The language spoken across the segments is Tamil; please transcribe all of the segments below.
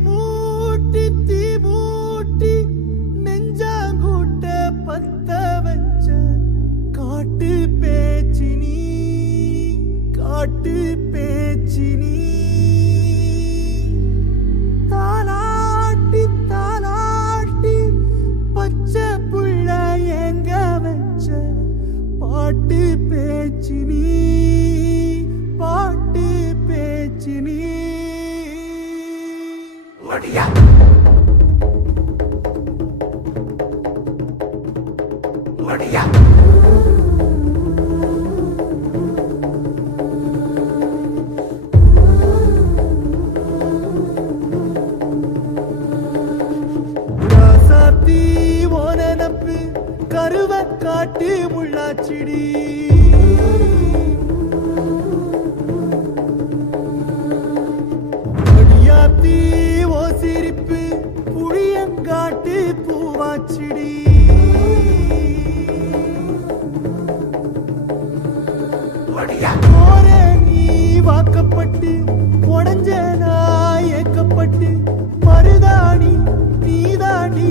மூட்டி நெஞ்சாங்கூட்ட பத்த வச்ச காட்டு பேச்சினி தாலாட்டி பச்சை புள்ள எங்க வச்ச பாட்டு பேச்சினி ஒடியா ராசாத்தி ஓ நினப்பு கருவ காட்டு முள்ளாச்சிடி அடியாத்தி ஓ சிரிப்பு புளியங்காட்டு பூவாச்சிடி போரே நீ வாக்கப்பட்டு உடஞ்ச நான் ஏக்கப்பட்டு மருதாணி நீதாண்டி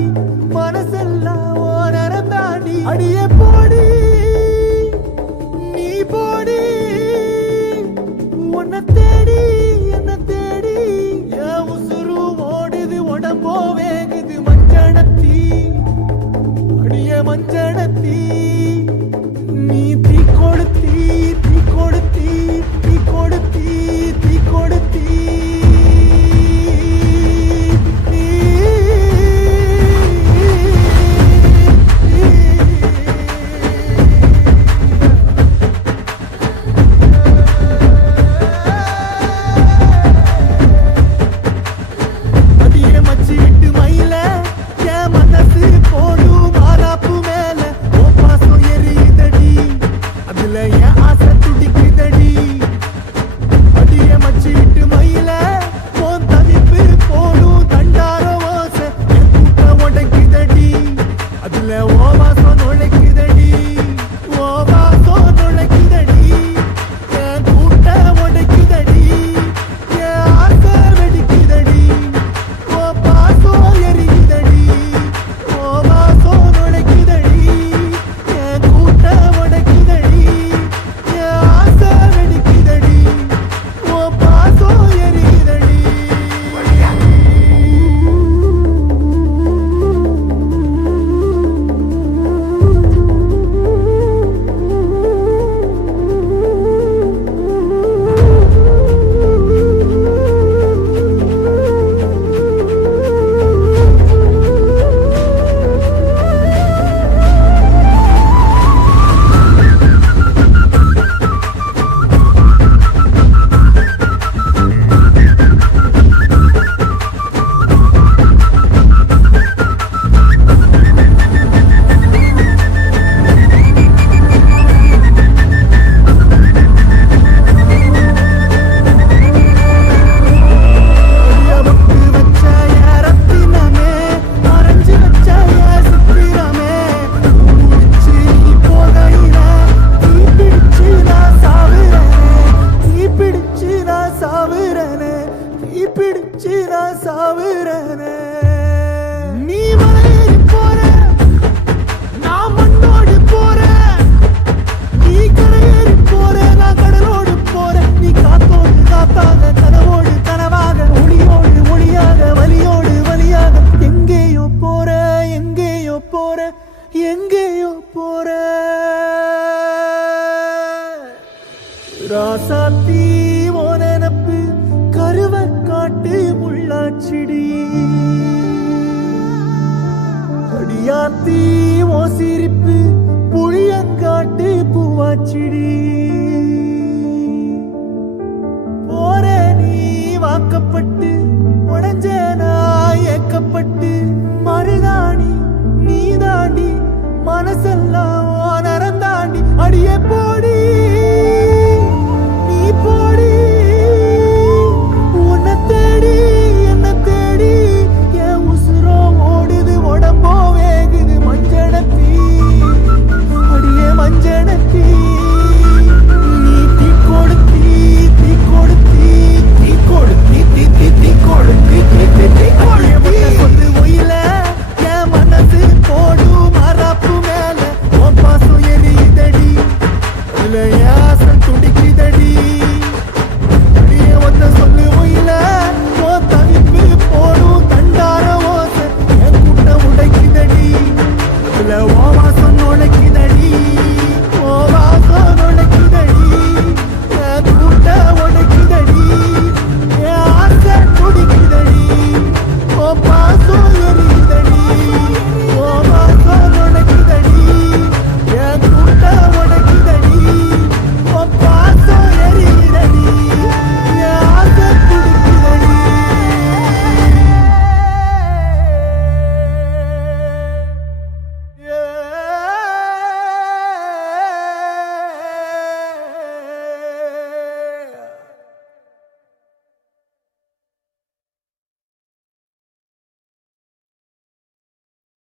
மனசெல்லாம் ஓரம் தாண்டி அடியே போடி நீ போடி உன்னை தேடி என்ன தேடி என் உசுரு ஓடுது உடம்போ வேகுது மஞ்சனத்தி அடியே மஞ்சனத்தி நீ தீ கொடுத்தி நீ மலையேறி போற நான் மண்ணோடு போற நீ கரையேறி போற நான் கடலோடு போற நீ காத்தோடு காத்தாக கனவோடு கனவாக ஒளியோடு ஒளியாக வலியோடு வலியாக எங்கேயோ போற ராசாத்தி ஓ நினப்பு கருவ காட்டு முள்ளாச்சிடி அடியாத்தி ஓ சிரிப்பு புளியங்காட்டு பூவாச்சிடி போரே நீ வாக்கப்பட்டு உடஞ்ச நான் ஏக்கப்பட்டு மருதாணி நீதாண்டி மனசெல்லாம் ஓரம் தாண்டி அடியே போடி Ti நுழைக்குதடி ஓ வாசம் நுழைக்குதடி என் கூட்ட உடைக்குதடி